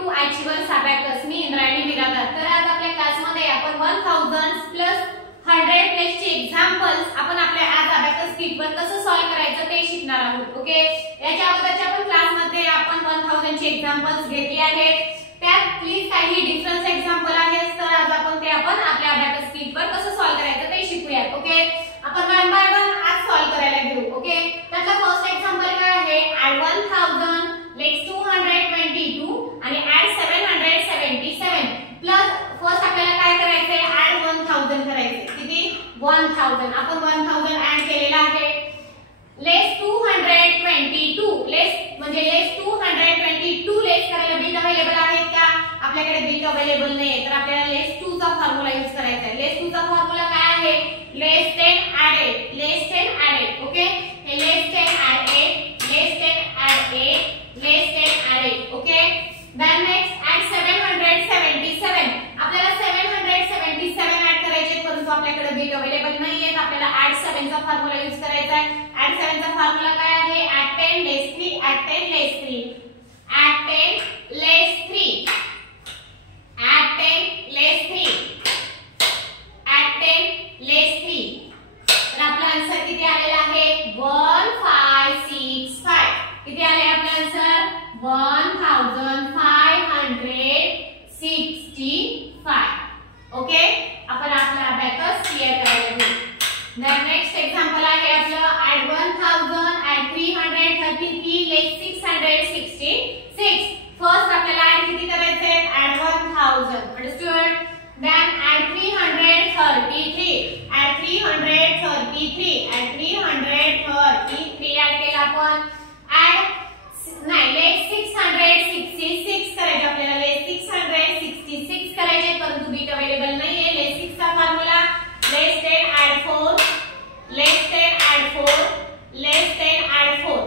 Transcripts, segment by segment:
To achievers abacus. मी इंद्रायणी बिरादार. तर आज आपल्या क्लासमध्ये आपण 1000 प्लस 100 प्लस चे एक्झाम्पल्स आपण आपल्या आज अबॅकस किटवर कसं सॉल्व्ह करायचं ते शिकणार आहोत. ओके, याच्या अगोदरच्या पण क्लासमध्ये आपण 1000 चे एक्झाम्पल्स घेतले आहेत. त्यात प्लीज काही डिफरन्स एक्झाम्पल आहेत. तर आज आपण आपल्या अबॅकस किटवर कसं सॉल्व्ह करायचं ते शिकूया. ओके, आपण वन बाय वन आज सॉल्व्ह करायला घेऊ. ओके, त्यातला फर्स्ट एक्झाम्पल काय आहे? ऍड 1000 लेट्स 222 आणि ऍड 777 प्लस फर्स्ट आपल्याला काय करायचंय? ऍड 1000 करायचंय. किती? 1000. आपण 1000 ऍड केलेला आहे. लेस 222 लेस म्हणजे लेस 222 लेस करायला बिट अवेलेबल आहेत का? आपल्याकडे बिट अवेलेबल नाहीये, तर आपल्याला लेस 2 चा फॉर्म्युला यूज करायचा आहे. लेस 2 चा फॉर्म्युला काय आहे? Less 10 added. Less 10 added. Okay, हे less 10 added, less 10 added, less 10 added. Okay, then next add 777. आपल्याला 777 ऍड करायचे, परंतु आपल्याकडे बिट अवेलेबल नाहीये, तर आपल्याला ऍड 7 चा फॉर्म्युला यूज करायचा आहे. ऍड 7 चा फॉर्म्युला काय आहे? Add 10 less 3, add 10 less 3, add 10 less 3, add 10 less 3, add 10 less 3. तर आपला आन्सर किती आलेला आहे? 1565. किती आले आपला आन्सर? 1565. ओके, आपण आपला अबॅकस क्लियर करायला घेऊ. देन नेक्स्ट एक्झाम्पल आहे आपलं ऍड 1000 ऍड 333 लेस 666. फर्स्ट आपल्याला ऍड किती करायचे? Add 1000. Understood? Then add 333 add 333 add 333 add केला आपण. ऍड नाही लेस 666 करायचे आपल्याला. लेस 666 करायचे, परंतु बीट अवेलेबल नाहीये. लेस 6 चा formula less 10 add 4, less 10 add 4, less 10 add 4.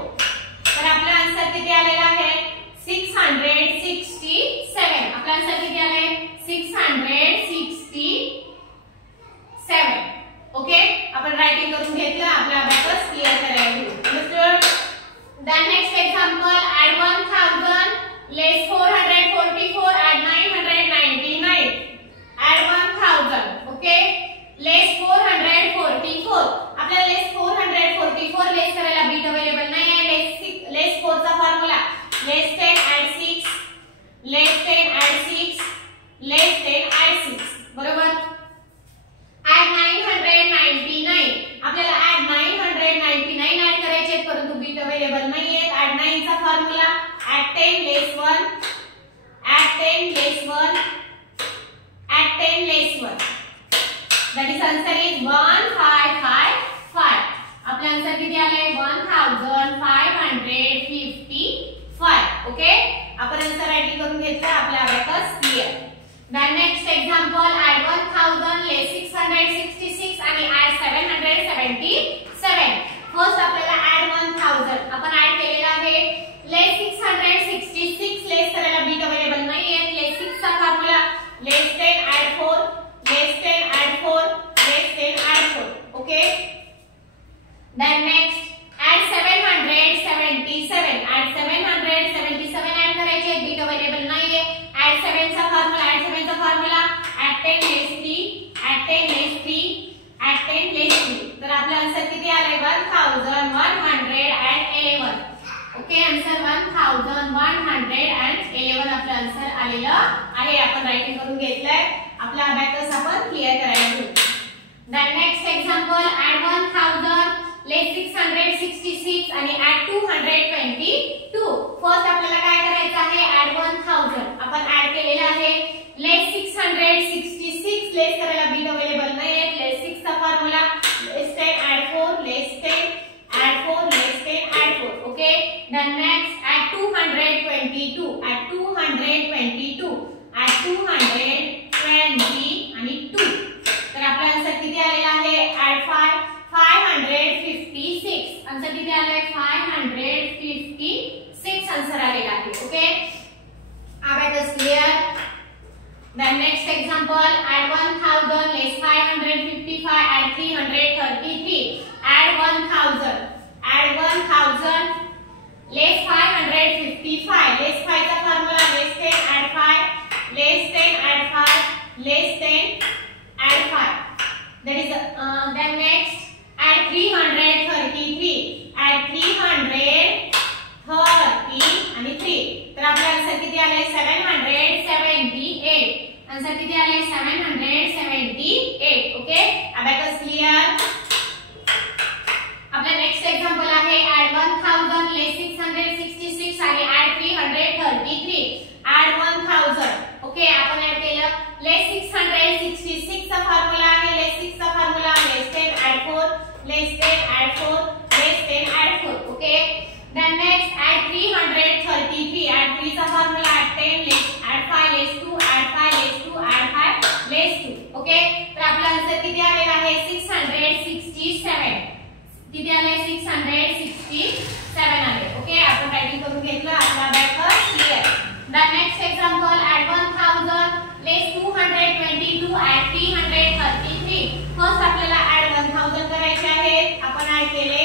तर आपला आन्सर किती आलेला आहे? 667. आपला आन्सर किती आले? 667. ओके, आपण रायटिंग करून घेतलं. आपला अबॅकस क्लियर करायला घेऊ. Understood? Then next example add 1000 less 444 add 999 add 1000. Okay, less 444. आपल्याला लेस 444 लेस करायला बीट अवेलेबल नाही आहे. लेस 4 चा फॉर्म्युला लेस 10 ऍड 6, लेस 10 ऍड 6, लेस 10 ऍड 6. बरोबर? ऍड 999. आपल्याला ऍड 999 ऍड करायचे, परंतु बीट अवेलेबल नाहीये. ऍड 9 चा formula add 10 less 1, add 10 less 1, add 10 less 1. That is answer is 1555. आपला आन्सर किती आलाय? 1555. ओके, आपण आन्सर रायटिंग करून घेतलं. आपला abacus clear. Then next example add 1000 less 666 आणि ऍड 777. फर्स्ट आपल्याला ऍड 1000 आपण ऍड केलेला आहे. लेस 666 लेस करायला बीट अवेलेबल नाहीये. लेस 6 चा formula less 10 add 4, less 10 add 4, less 10 add 4. Okay, then next add 777. Add 777 add करायचे, बीट अवेलेबल नाहीये. ऍड 7 चा formula add 10 less 3, add 10 less 3, add 10 less 3. तर आपला आन्सर किती आलाय? 1111. ओके, आन्सर 1111 आपला आन्सर आलेला आहे. आपण रायटिंग करून घेतलंय. आपला अबॅकस आपण क्लियर करायला घेऊ. Then next example add 1000 less 666 आणि ऍड 222. फर्स्ट आपल्याला काय करायचं आहे? ऍड 1000 आपण ऍड केलेला आहे. लेस 666 लेस करायला बीट अवेलेबल नाहीये. लेस 6 चा formula less 10 add 4, less 10 add 4, less 10 add 4. Okay, then next add 222 add 222 add 220 आणि 2. तर आपला आन्सर किती आलेला आहे? ऍड 556. आन्सर किती आलाय? 556 आन्सर आलेला आहे. Okay, abacus clear. Then next example add 1000 less 555 add 333 add 1000 less 555 less 5 चा फॉर्म्युला लेस 10 ऍड आन्सर किती आले 778 आन्सर किती आले 778 ओके अबॅकस क्लियर आपला नेक्स्ट एक्झाम्पल आहे ऍड 1000 लेस 666 आणि ऍड 333 ऍड 1000 ओके आपण ऍड केलं लेस 666 चा फॉर्म्युला आहे लेस 6 चा formula less 10 add 4 less 10 add 4 less 10 add 4 okay then next add 333 add 3 चा formula add 10 less add 5 less 2 add 5 less 2 add 5 less 2 okay तर आपला answer किती आलेला आहे 667 किती आले 667 आले ओके आपण रायटिंग करून घेतलं आपला abacus clear the next example add 1000 less 222 add 333 first आपल्याला ऍड 1000 करायचे आहे आपण ऍड केले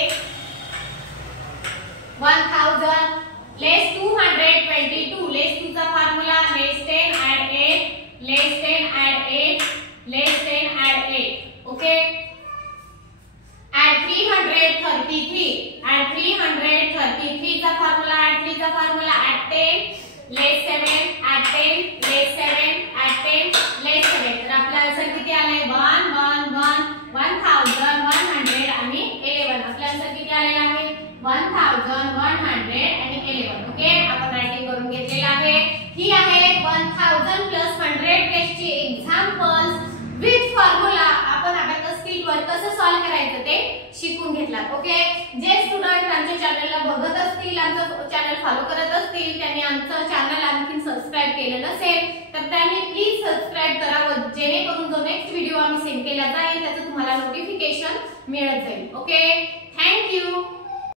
1000 लेस 222 लेस 2 चा फॉर्म्युला लेस 10 ऍड 8 लेस 10 ऍड 8 लेस 10 ऍड 8 ओके add 333 चा फॉर्म्युला add 3 चा formula add 10 less 7 add 10 less 7 add 10 less 7 तर आपला आन्सर किती आले 1100 आणि 11 आपला आन्सर किती आलेला आहे 1111 ओके आपण रायटिंग करून घेतलेला आहे ही आहे 1000 प्लस 100 टेस्टची एग्जांपल्स विथ फॉर्म्युला आपण अबॅकस स्किट वर कसं सॉल्व करायचं ते शिकून घेतलात ओके जे स्टुडंट आमच्या चॅनलला बघत असतील आमचं चॅनल फॉलो करत असतील त्यांनी आमचं चॅनल आणखी सबस्क्राइब केलं नसेल तर त्यांनी प्लीज सबस्क्राइब करावं जेणेकरून जो नेक्स्ट व्हिडिओ आम्ही सेंड केला जाईल त्याचं तुम्हाला नोटिफिकेशन मिळत जाईल ओके थँक यू